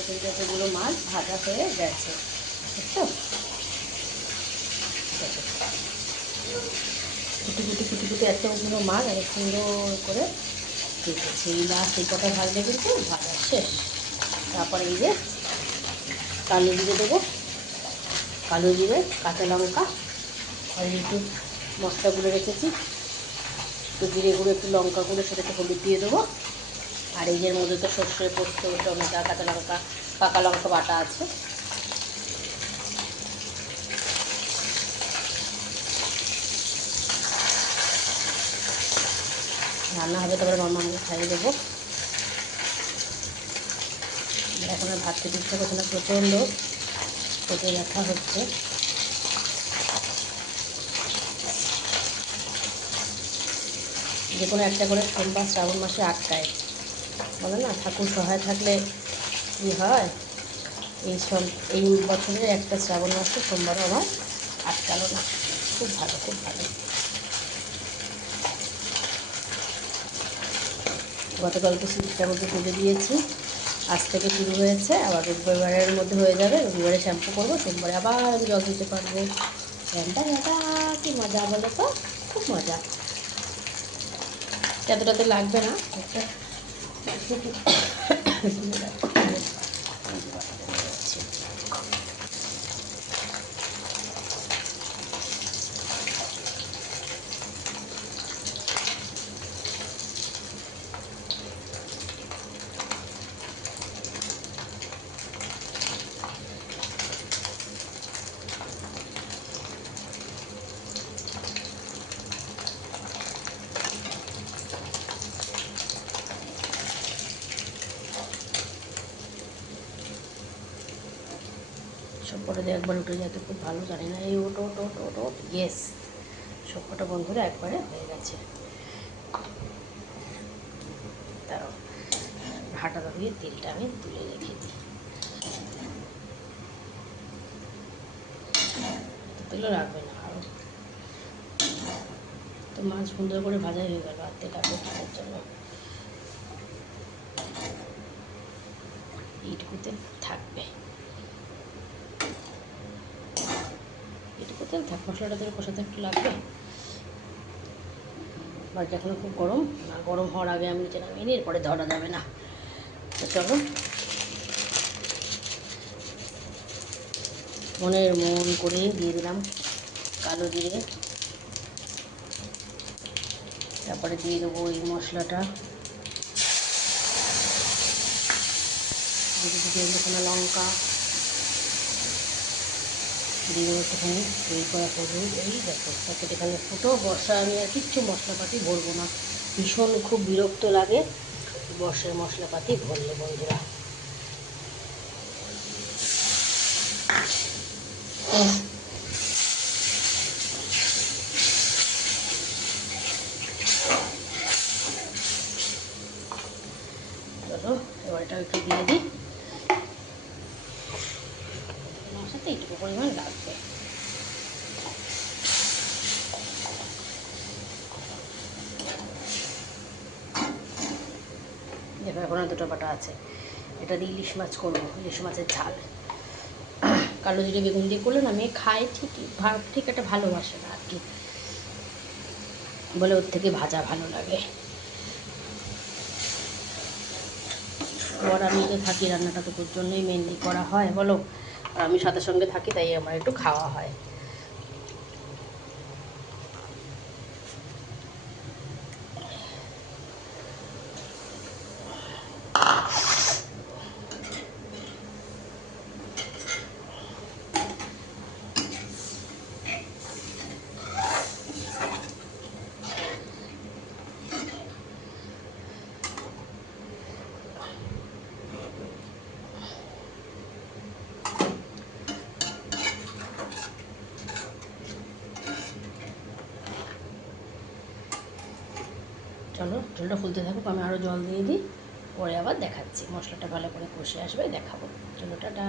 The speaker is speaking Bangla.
দেখুন যতগুলো মাছ ভাজা হয়ে গেছে, বুঝছো? কুটি কুটি কুটি কুটি এতগুলো মাছ আমি সুন্দর করে কেটেছি। এই লাস্ট এই কটা ভাজলে কিন্তু ভাজা শেষ। তারপরে এই যে কালো জিরে দেবো, কালো জিরে, কাঁচা লঙ্কা আর একটু মশলা গুঁড়ো রেখেছি, একটু জিরে গুঁড়ো, একটু লঙ্কা গুঁড়ো, সেটা একটু হলুদ দিয়ে দেবো। আর এই এর মধ্যে তো সর্ষে, পোস্ত, টমেটো, কাঁচা লঙ্কা, পাকা লঙ্কা বাটা আছে। রান্না হবে, তারপরে মামাকে খাইয়ে দেবো। এখন আর ভাত খেতে ইচ্ছা করছে না, প্রচণ্ড পেটে ব্যথা হচ্ছে। যে কোনো একটা করে সোমবার শ্রাবণ মাসে আটকায়, বলে না ঠাকুর সহায় থাকলে কী হয়। এই বছরের একটা শ্রাবণ মাসে সোমবারও আমার আটকালো না। খুব ভালো, খুব ভালো। গতকালকে শিব ঠাকুরকে পুজো দিয়েছি, আজ থেকে শুরু হয়েছে, আবার রবিবারের মধ্যে হয়ে যাবে। রবিবারে শ্যাম্পু করবো, সোমবারে আবার আমি জল দিতে পারবো। ঘন্টা ঘন্টা কী মজা বলো তো, খুব মজা। এতটাতে লাগবে না একটা। সবকটা দিয়ে একবার উঠে যেতে খুব ভালো, জানি না। এই ওটো ওটো ওটো ওটো, ইয়েস, সবকটা বন্ধুরা একবারে হয়ে গেছে। তারও হাঁটা ধরিয়ে তেলটা আমি তুলে রেখে দিই। তেলও রাখবে না আরও, তো মাছ সুন্দর করে ভাজাই হয়ে গেল। আর তেল রাখবো কিসের জন্য? এইটুকুতে থাকবে, এটুকুতে থাক। মশলাটা তো কষাতে একটু লাগবে। বাড়িটা এখনো খুব গরম, না গরম হওয়ার আগে আমি নিচে নামিয়ে নিই, এরপরে ধরা যাবে না। তো চলো, মনের মন করে দিয়ে দিলাম কালো জিরে, তারপরে দিয়ে দেবো এই মশলাটা, দিয়ে দেবো একটুখানি লঙ্কা, দিয়ে দেবো একটুখানি তৈরি করা হলুদ। এই দেখো প্যাকেট এখানে ফুটো। বর্ষা আমি আর কিচ্ছু মশলাপাতি ভরবো না, ভীষণ খুব বিরক্ত লাগে বর্ষার মশলাপাতি ভরলে বন্ধুরা। চলো এবার এটা একটু দিয়ে দিই, মশলাতে এইটুকু পরিমাণ লাগবে। দেখো এখন আর দুটো বাটা আছে, এটা দিয়ে ইলিশ মাছ করবো, ইলিশ মাছের ঝাল। কালো জিরে বেগুন দিয়ে করলে না, আমি খাই ঠিকই, ঠিক একটা ভালোবাসে না আর কি, বলে ওর থেকে ভাজা ভালো লাগে। আর আমি তো থাকি, রান্নাটা তো তোর জন্যই মেনলি করা হয় বলো, আর আমি সাথে সঙ্গে থাকি, তাই আমার একটু খাওয়া হয়। চলো ঝোলটা ফুলতে থাকুক, আমি আরও জল দিয়ে দিই, পরে আবার দেখাচ্ছি। মশলাটা ভালো করে কষে আসবে, দেখাবো। চলো টাটা।